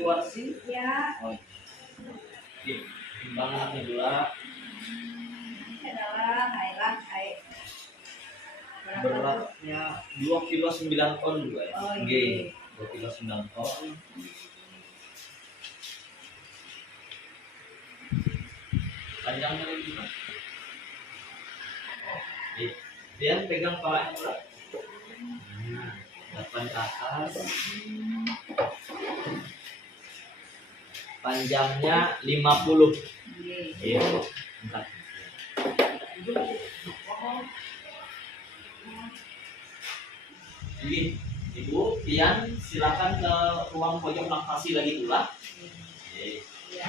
Ibu Warsi? Ya. Oh. Timbangannya dulu. Ini adalah beratnya 2 kilo 9 ton juga ya. Oh, G. 2 kilo 9 ton. Panjangnya gimana? Dia pegang palanya pula. Depan ke atas. Panjangnya 50. Iya. Bentar. Jadi, Ibu, Pian, silakan ke ruang pojok laktasi lagi pula. Iya.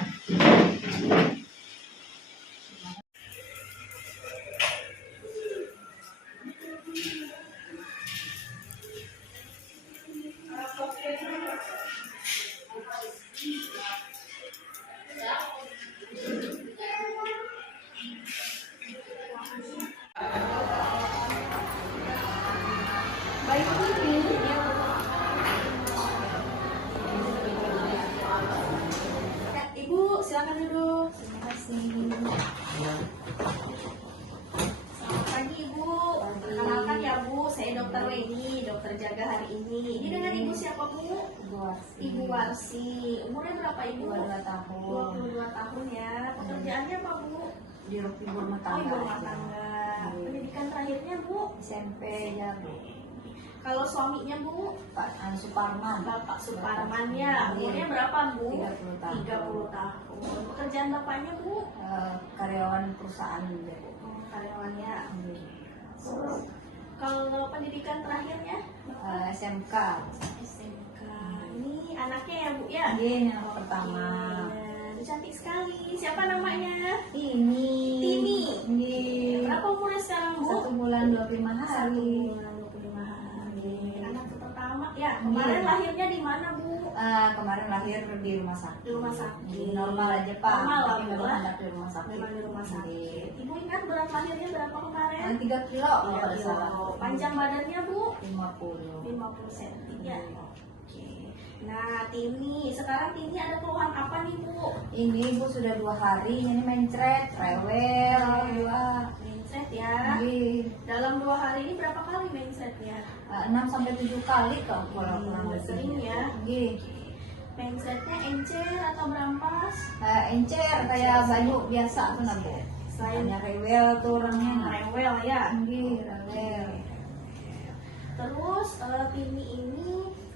Baik, Ibu, silakan duduk. Terima kasih. Selamat pagi, Ibu. Perkenalkan ya, Bu, saya Dokter Weni, dokter jaga hari ini. Ini dengan Ibu siapa, Bu? Ibu Warsi. Umurnya berapa, Ibu? 22 tahun. 22 tahun ya. Pekerjaannya apa, Bu? Di ibu rumah Oh, ibu tangga. rumah tangga. Pendidikan terakhirnya, Bu? SMP ya, Bu. Kalau suaminya, Bu? Pak Suparman. Bapak Suparman ya. Umurnya berapa, Bu? 30 tahun. 30 tahun. Pekerjaan bapaknya, Bu? Karyawan perusahaan ya, Bu. Karyawannya. Terus, kalau pendidikan terakhirnya? SMK. SMK. Ini anaknya ya, Bu ya? Ini anak pertama. Iya, cantik sekali. Siapa namanya? Ini. Tini. Ini. Berapa umurnya sekarang, Bu? 1 bulan 25 1 hari. bulan 25 hari. Anak pertama ya. Kemarin lahirnya di mana, Bu? Kemarin lahir di rumah sakit. Di rumah sakit. Normal aja, Pak. Normal lah, Tapi Bu, memang lah. hendak di rumah sakit. Memang di rumah sakit. Iya. Ibu ingat berat lahirnya berapa kemarin? 3 kilo kalau nggak salah. Panjang badannya, Bu? 50. 50 cm ya. Oke. Nah, Tini, sekarang Tini ada keluhan apa nih, Bu? Ini Bu sudah 2 hari ini mencret, rewel, Mencret ya. Dalam 2 hari ini berapa kali mencretnya? 6-7 kali kalau kurang Sering ya. Mencretnya encer atau berampas? Encer kayak baju biasa tuh Bu. Selainnya rewel tuh orangnya. Rewel ya. Rewel. Terus Tini ini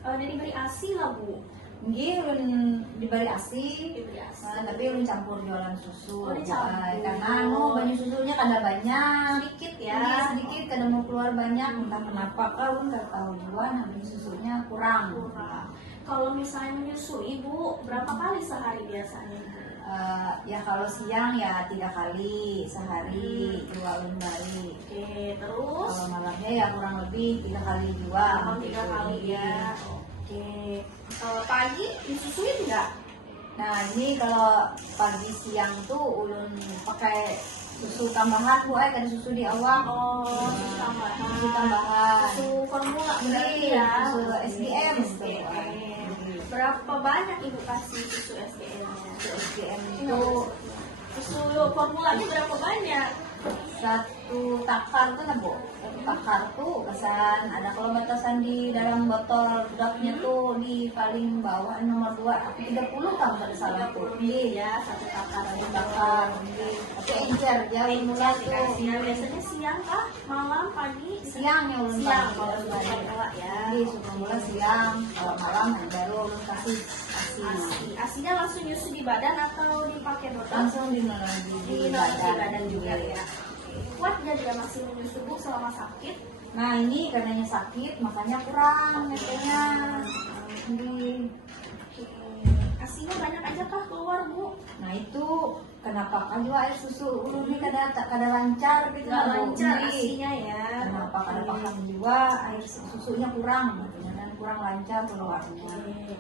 diberi ASI lah, Bu. Diberi ASI. Diberi ASI. Tapi belum campur jualan susu. Oh, dicampur. Karena banyak susunya kada banyak. Sedikit ya. Sedikit kada mau keluar banyak, entah kenapa kau nggak tahu juga, namanya susunya kurang. Kalau misalnya menyusui, Bu, berapa kali sehari biasanya, Bu? Ya kalau siang ya 3 kali sehari, 2 kali. Oke, terus Kalau malamnya ya kurang lebih 3 kali juga. malam 3 kali ya. Oke. Pagi disusuin nggak? Nah ini kalau pagi siang tuh ulun pakai susu tambahan Bu, ada susu di awal. Oh, susu tambahan. Susu tambahan. Susu formula berarti ya. Susu SDM. Berapa banyak Ibu kasih susu SDM-nya? Susu SDM itu Susu formulanya berapa banyak? 1 takar tuh Bu. 1 takar tuh kesan ada kalau batasan di dalam botol dropnya tuh di paling bawah nomor 2 tapi 30 kan pada salah tuh. Iya, 1 takar. 1 takar. Tapi encer jauh mulai tuh. Biasanya siang kah? Malam, pagi? Siang ya ulun Siang pagi. kalau susu formula ya. Jadi susu mula siang, kalau malam baru ulun kasih ASI. ASInya langsung nyusu di badan atau dipakai botol? langsung di Badan juga ya. Kuat nggak dia masih menyusu, Bu, selama sakit? Nah ini karenanya sakit makanya kurang netenya. ASInya banyak aja kah keluar, Bu? Nah itu kenapa kan juga air susu ulun ini kada lancar gitu Nggak Bu. lancar Jadi, ASInya ya. kenapa kada paham juga air susunya kurang katanya, dan kurang lancar keluarnya.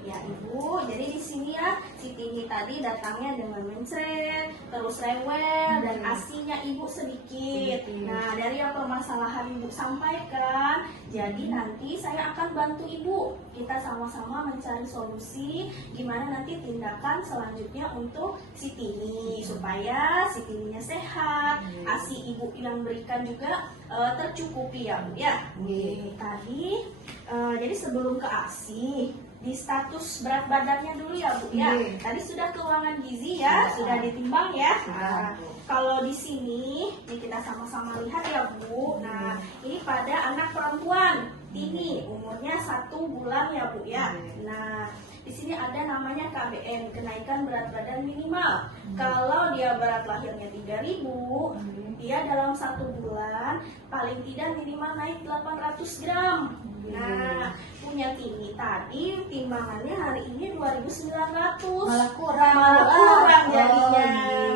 Ya Ibu, jadi di sini ya Siti ini tadi datangnya dengan mencret, terus rewel, dan asinya ibu sedikit. Nah, dari yang permasalahan ibu sampaikan, jadi nanti saya akan bantu ibu. Kita sama-sama mencari solusi gimana nanti tindakan selanjutnya untuk si Tini supaya si Tininya sehat, asi ibu yang berikan juga tercukupi ya Bu ya. Tadi jadi sebelum ke asi, di status berat badannya dulu ya Bu ya. Tadi sudah keuangan gizi ya, sudah ditimbang ya. Nah, kalau di sini, ini kita sama-sama lihat ya Bu. Nah, ini pada anak perempuan Tini, umurnya 1 bulan ya Bu ya. Nah, di sini ada namanya KBM, kenaikan berat badan minimal. Kalau dia berat lahirnya 3.000, dia dalam 1 bulan paling tidak minimal naik 800 gram. Nah, punya Tini tadi timbangannya hari ini 2.900. Malah kurang Jadinya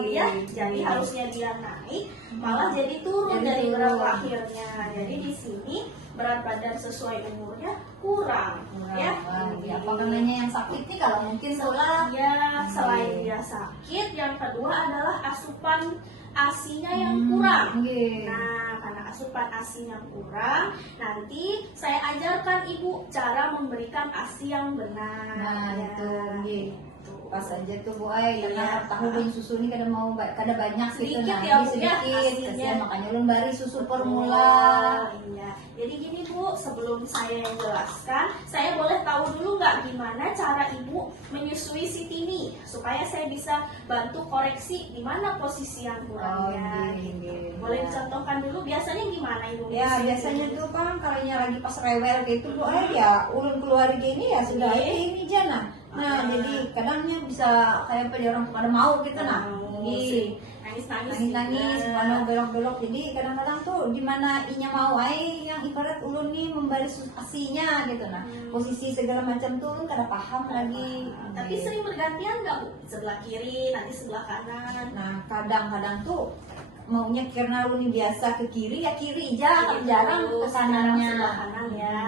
ya. Jadi harusnya dia naik, malah jadi turun dari berat lahirnya. Jadi di sini berat badan sesuai umurnya kurang ya. Apa namanya yang sakit nih kalau mungkin tulang? Ya, selain dia sakit, yang kedua adalah asupan asinya yang kurang. Nah, karena asupan asinya kurang, nanti saya ajarkan ibu cara memberikan asi yang benar. Nah, ya. itu pas aja tuh Bu Ai, karena tahu dan susu ini kadang mau kada banyak gitu, Sedikit nah ya, ini Bu, ya, sedikit, asinya. kasihan makanya lu bari susu formula. Iya. Jadi gini Bu, sebelum saya jelaskan, saya boleh tahu dulu nggak gimana cara ibu menyusui si Tini supaya saya bisa bantu koreksi di mana posisi yang kurangnya. Boleh dicontohkan dulu biasanya gimana ibu? Ya biasanya tuh kan kalau lagi pas rewel gitu Bu Ai ya ulun keluar gini ya sudah ini jana. Nah jadi kadangnya bisa kayak apa dia orang tuh kada mau gitu nah. Nangis-nangis, mana belok-belok. Jadi kadang-kadang tuh dimana inya mau yang ibarat ulun nih memberi asinya gitu nah. Posisi segala macam tuh kada paham lagi. Tapi sering bergantian nggak Bu? Sebelah kiri, nanti sebelah kanan. Nah kadang-kadang tuh maunya karena ulun biasa ke kiri ya kiri aja, jarang ke kanannya. Sebelah kanan ya.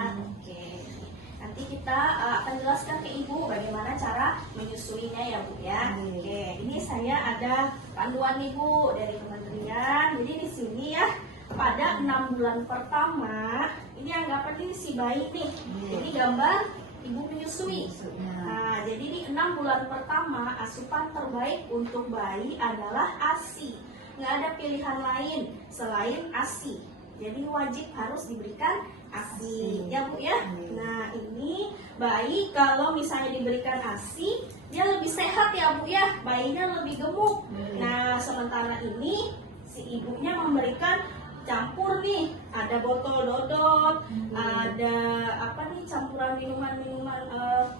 Nanti kita akan jelaskan ke ibu bagaimana cara menyusuinya ya Bu ya. Oke, ini saya ada panduan ibu dari kementerian. Jadi di sini ya pada 6 bulan pertama ini anggapan ini si bayi nih. Ini gambar ibu menyusui. Nah, jadi di 6 bulan pertama asupan terbaik untuk bayi adalah ASI. Nggak ada pilihan lain selain ASI. Jadi wajib harus diberikan ASI ya Bu ya. Nah ini bayi kalau misalnya diberikan ASI dia lebih sehat ya Bu ya, bayinya lebih gemuk. Nah sementara ini si ibunya memberikan campur nih, ada botol dodot, ada apa nih campuran minuman-minuman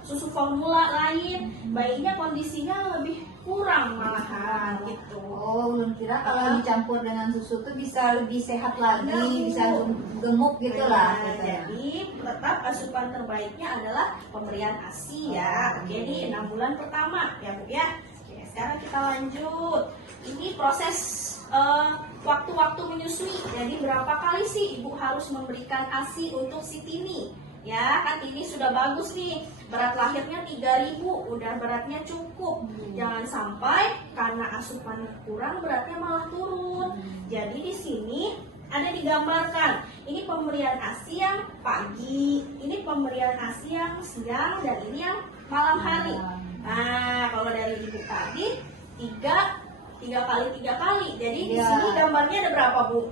susu formula lain, bayinya kondisinya lebih kurang malahan gitu. Oh, belum kira kalau dicampur dengan susu tuh bisa lebih sehat lagi, bisa gemuk gitu lah. Jadi tetap asupan terbaiknya adalah pemberian ASI ya. Oke, di 6 bulan pertama ya Bu ya. Oke, sekarang kita lanjut. Ini proses waktu-waktu menyusui. Jadi berapa kali sih ibu harus memberikan ASI untuk si Tini? Ya, kan Tini sudah bagus nih. Berat lahirnya 3.000, udah beratnya cukup. Jangan sampai karena asupannya kurang beratnya malah turun. Jadi di sini ada digambarkan. Ini pemberian ASI yang pagi, ini pemberian ASI yang siang, dan ini yang malam hari. Nah, kalau dari ibu tadi 3 kali. Jadi di sini gambarnya ada berapa Bu?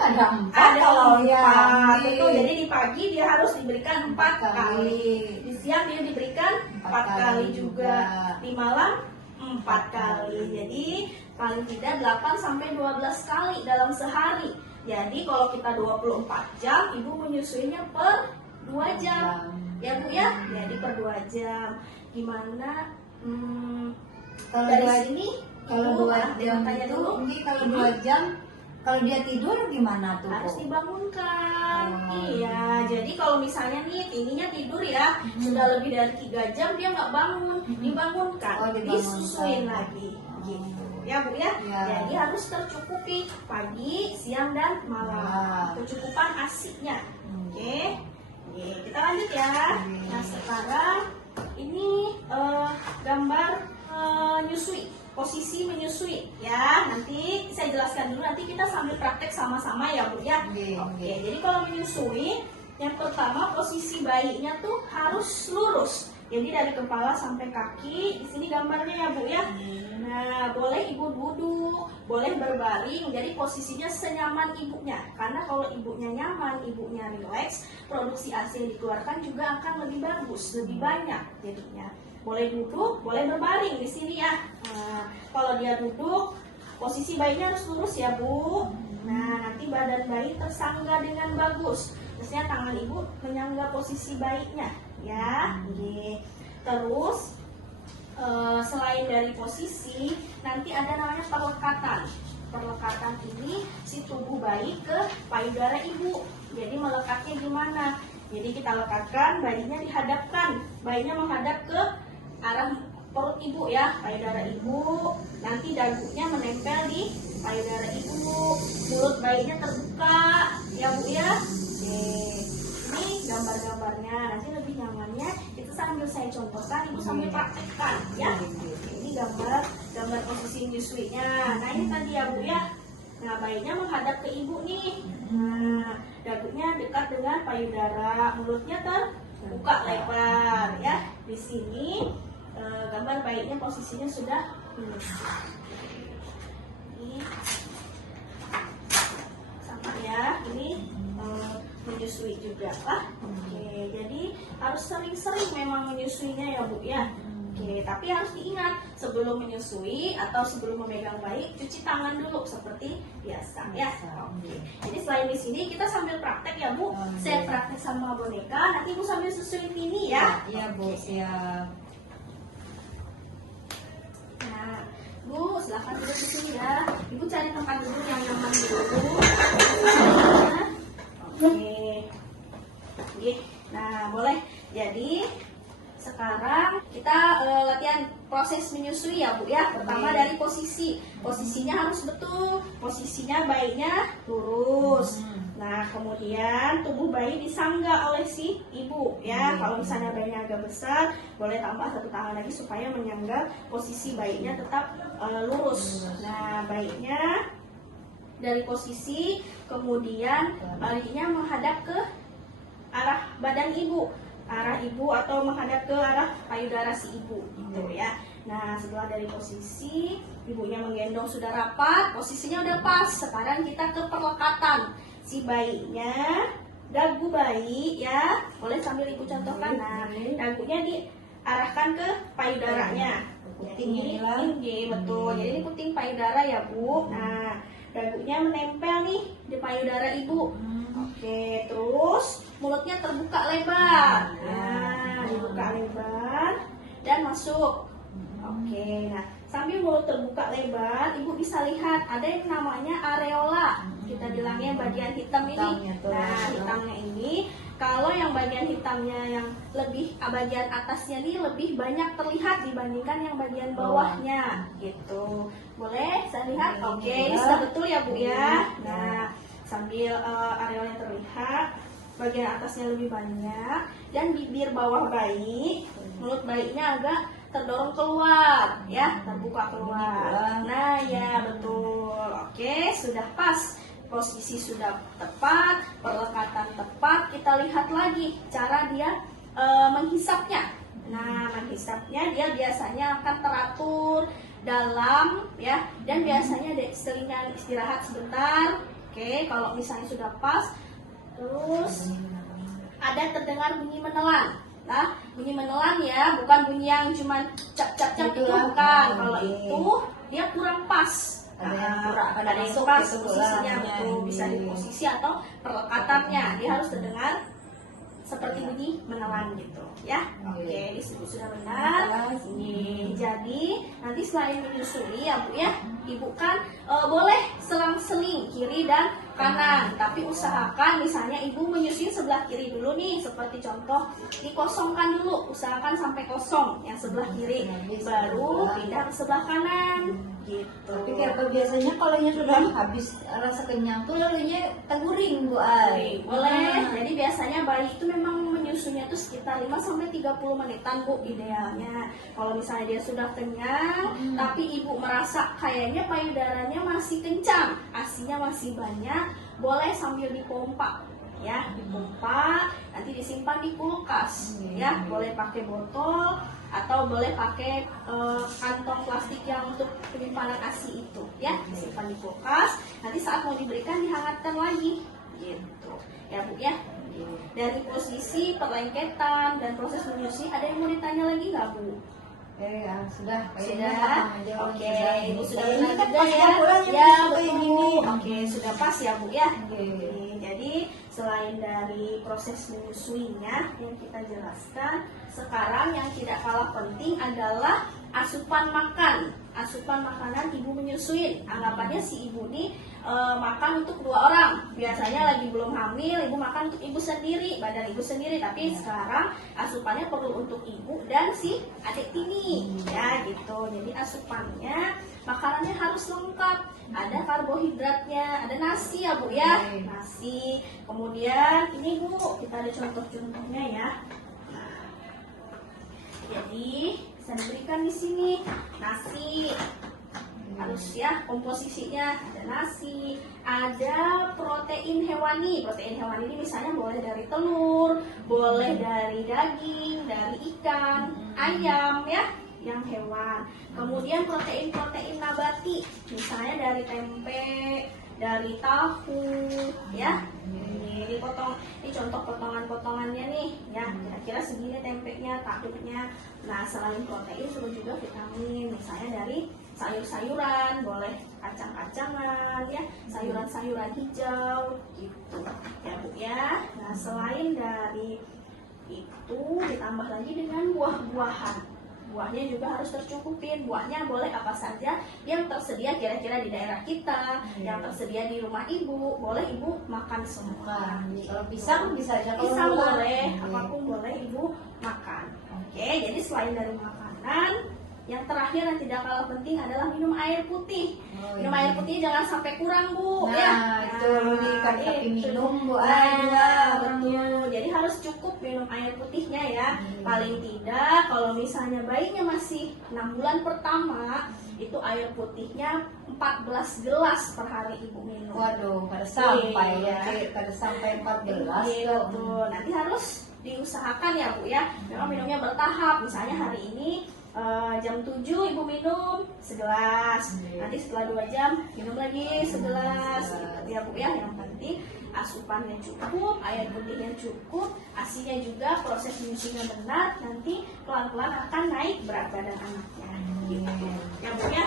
Ada 4 Ada kalau 4. Betul. Jadi di pagi dia harus diberikan 4 kali. Di siang dia diberikan 4 kali juga. Di malam 4 kali. Jadi paling tidak 8 sampai 12 kali dalam sehari. Jadi kalau kita 24 jam, ibu menyusuinya per 2 jam. Ya Bu ya? Jadi per 2 jam. Gimana? Kalau dari 2 sini kalau 2 jam tanya itu, dulu. mungkin kalau 2 jam kalau dia tidur gimana tuh? Harus Bu? dibangunkan. Iya, jadi kalau misalnya nih ininya tidur ya, sudah lebih dari 3 jam dia nggak bangun, dibangunkan, disusuin lagi gitu. Ya Bu ya. Jadi harus tercukupi pagi, siang, dan malam. Kecukupan ASI-nya. Oke. Kita lanjut ya. Nah sekarang ini gambar menyusui. Posisi menyusui ya, nanti saya jelaskan dulu, nanti kita sambil praktek sama-sama ya Bu ya. Oke, jadi kalau menyusui yang pertama posisi bayinya tuh harus lurus. Jadi dari kepala sampai kaki, di sini gambarnya ya Bu ya. Nah, boleh ibu duduk, boleh berbaring, jadi posisinya senyaman ibunya. Karena kalau ibunya nyaman, ibunya rileks, produksi ASI yang dikeluarkan juga akan lebih bagus, lebih banyak jadinya. Boleh duduk, boleh berbaring di sini ya. Nah, kalau dia duduk, posisi bayinya harus lurus ya Bu. Nah, nanti badan bayi tersangga dengan bagus. Biasanya tangan ibu menyangga posisi bayinya ya. Oke. Terus selain dari posisi, nanti ada namanya perlekatan. Perlekatan ini si tubuh bayi ke payudara ibu. Jadi melekatnya gimana? Jadi kita lekatkan, bayinya dihadapkan, bayinya menghadap ke arah perut ibu ya, payudara ibu. Nanti dagunya menempel di payudara ibu, mulut bayinya terbuka ya Bu ya. Oke, ini gambar-gambarnya, nanti lebih nyamannya itu sambil saya contohkan, ibu sambil praktekkan ya. Ini gambar posisi menyusuinya. Nah ini tadi ya Bu ya. Nah bayinya menghadap ke ibu nih. Nah dagunya dekat dengan payudara, mulutnya terbuka lebar ya. Di sini gambar bayinya posisinya sudah menyusui. Ini sama ya, ini menyusui juga lah. Oke, jadi harus sering-sering memang menyusuinya ya Bu ya. Oke, tapi harus diingat sebelum menyusui atau sebelum memegang bayi cuci tangan dulu seperti biasa ya. Oke. Jadi selain di sini kita sambil praktek ya Bu. Saya praktek sama boneka, nanti Ibu sambil susuin ini ya. Iya Bu, siap. Nah, Bu silahkan duduk di sini ya. Ibu cari tempat duduk yang nyaman dulu. Oke. Oke. Nah, boleh. Jadi sekarang kita latihan proses menyusui ya Bu ya. Pertama dari posisi. Posisinya harus betul. Posisinya bayinya lurus. Nah, kemudian tubuh bayi disangga oleh si ibu ya. Kalau misalnya bayinya agak besar, boleh tambah satu tangan lagi supaya menyangga posisi bayinya tetap lurus. Nah, bayinya dari posisi, kemudian bayinya menghadap ke arah badan ibu, arah ibu atau menghadap ke arah payudara si ibu gitu ya. Nah, setelah dari posisi, ibunya menggendong sudah rapat, posisinya udah pas. Sekarang kita ke perlekatan. Si bayinya, dagu bayi ya, boleh sambil ibu contohkan. Nah, dagunya diarahkan ke payudaranya. Tinggi, betul. Jadi ini puting payudara ya Bu. Nah, dagunya menempel nih di payudara ibu. Oke, terus mulutnya terbuka lebar. Nah, dibuka lebar dan masuk. Oke, nah sambil mulut terbuka lebar, ibu bisa lihat ada yang namanya areola. Kita bilangnya bagian hitam ini. Nah, hitamnya ini, kalau yang bagian hitamnya yang lebih bagian atasnya ini lebih banyak terlihat dibandingkan yang bagian bawahnya, gitu. Boleh saya lihat? Oke, ini sudah betul ya Bu ya. Nah, sambil areolanya terlihat, bagian atasnya lebih banyak dan bibir bawah bayi, mulut bayinya agak terdorong keluar ya, terbuka keluar. Nah ya betul. Oke, sudah pas, posisi sudah tepat, perlekatan tepat. Kita lihat lagi cara dia menghisapnya. Nah, menghisapnya dia biasanya akan teratur dalam ya, dan biasanya selingan istirahat sebentar. Oke, kalau misalnya sudah pas, terus ada terdengar bunyi menelan. Nah, bunyi menelan ya, bukan bunyi yang cuman cap-cap-cap itu, bukan. Kalau itu dia kurang pas. Ada yang kurang, ada yang pas posisinya, betul. Bisa di posisi atau perlekatannya. Dia harus terdengar seperti bunyi menelan gitu ya. Oke, disebut sudah benar. Ini jadi nanti selain menyusui ya Bu ya, ibu kan boleh selang-seling kiri dan kanan. Tapi usahakan misalnya ibu menyusui sebelah kiri dulu nih, seperti contoh dikosongkan dulu, usahakan sampai kosong yang sebelah kiri, baru pindah ke sebelah kanan gitu. Tapi kayak biasanya kalau yang sudah habis rasa kenyang tuh lalunya teguring Bu Ai. Boleh. Jadi biasanya bayi itu memang menyusunya tuh sekitar 5 sampai 30 menitan Bu idealnya. Kalau misalnya dia sudah kenyang tapi ibu merasa kayaknya payudaranya masih kencang, ASINya masih banyak, boleh sambil dipompa ya, dipompa, nanti disimpan di kulkas ya, boleh pakai botol atau boleh pakai kantong plastik yang untuk penyimpanan ASI itu ya, disimpan di kulkas, nanti saat mau diberikan dihangatkan lagi gitu ya Bu ya. Dari posisi perlengketan dan proses menyusui ada yang mau ditanya lagi nggak Bu? Sudah. Oke, Ibu sudah Ini benar kan juga pas ya. pulangnya Ya, kayak betul. gini. Oke, sudah pas ya Bu ya. Oke. Jadi selain dari proses menyusuinya yang kita jelaskan, sekarang yang tidak kalah penting adalah asupan makan. Asupan makanan ibu menyusui. Anggapannya si ibu nih makan untuk 2 orang. Biasanya lagi belum hamil, ibu makan untuk ibu sendiri, badan ibu sendiri. Tapi sekarang asupannya perlu untuk ibu dan si adik ini, ya gitu. Jadi asupannya, makanannya harus lengkap. Ada karbohidratnya, ada nasi ya Bu ya, nasi. Kemudian ini Bu, kita ada contoh-contohnya ya. Jadi bisa diberikan di sini nasi. Harus ya, komposisinya ada nasi, ada protein hewani. Protein hewani ini misalnya boleh dari telur, boleh dari daging, dari ikan, ayam ya, yang hewan. Kemudian protein-protein nabati, misalnya dari tempe, dari tahu ya. Ini contoh potongan-potongannya nih ya, kira-kira segini tempenya, tahunya. Nah, selain protein juga vitamin, misalnya dari sayur-sayuran, boleh kacang-kacangan ya, sayuran-sayuran hijau gitu ya Bu ya. Nah, selain dari itu ditambah lagi dengan buah-buahan. Buahnya juga harus tercukupin. Buahnya boleh apa saja yang tersedia kira-kira di daerah kita, yang tersedia di rumah ibu. Boleh ibu makan semua. Kalau pisang bisa aja. Pisang boleh, apapun boleh ibu makan. Oke, jadi selain dari makanan, yang terakhir yang tidak kalah penting adalah minum air putih. Minum air putih jangan sampai kurang Bu. Nah, ya. itu dikasih minum Bu. Betul. Jadi harus cukup minum air putihnya ya. Paling tidak kalau misalnya bayinya masih 6 bulan pertama, itu air putihnya 14 gelas per hari ibu minum. Waduh, pada sampai pada sampai 14 Betul. Nanti harus diusahakan ya Bu ya. Memang minumnya bertahap. Misalnya hari ini jam 7 ibu minum segelas, nanti setelah 2 jam minum lagi segelas gitu ya Bu ya. Yang penting asupannya cukup, air putihnya cukup, ASINya juga proses menyusuinya benar, nanti pelan-pelan akan naik berat badan anaknya gitu ya Bu ya.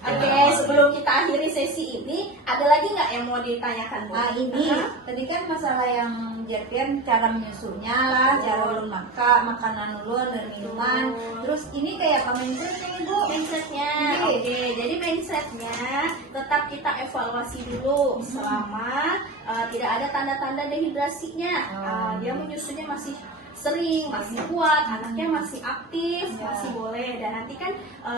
Oke, sebelum kita akhiri sesi ini, ada lagi nggak yang mau ditanyakan Bu? Nah, ini tadi kan masalah yang Jerpian cara menyusunya lah, cara ulun makanan ulun dan minuman. Terus ini kayak apa mindsetnya Ibu? Mindsetnya, oke. Jadi mindsetnya tetap kita evaluasi dulu selama tidak ada tanda-tanda dehidrasinya. Dia menyusunya masih sering, masih kuat, anaknya masih aktif, masih boleh. Dan nanti kan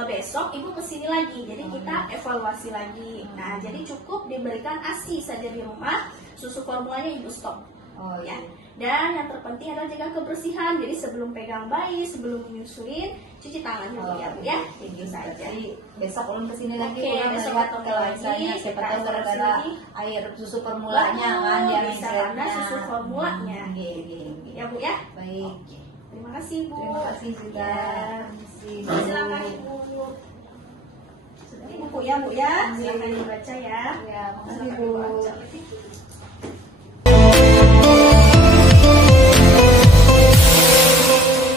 besok ibu kesini lagi, jadi kita evaluasi lagi. Nah, jadi cukup diberikan ASI saja di rumah, susu formulanya ibu stop. Ya. Dan yang terpenting adalah jaga kebersihan. Jadi sebelum pegang bayi, sebelum menyusuin, cuci tangan dulu ya Bu ya. Itu saja. Jadi besok ulun kesini lagi, Oke, ulun besok lewat ketemu ke lagi, websitenya. Siapa kita tahu gara-gara evaluasi. air susu formulanya kan dia Bisa karena susu formulanya. Ya Bu ya. Baik. Terima kasih Bu. Terima kasih juga. Ya. Silakan Ibu. Ini buku ya Bu ya. Silakan dibaca ya. Ya, makasih Silakan Bu. dibaca.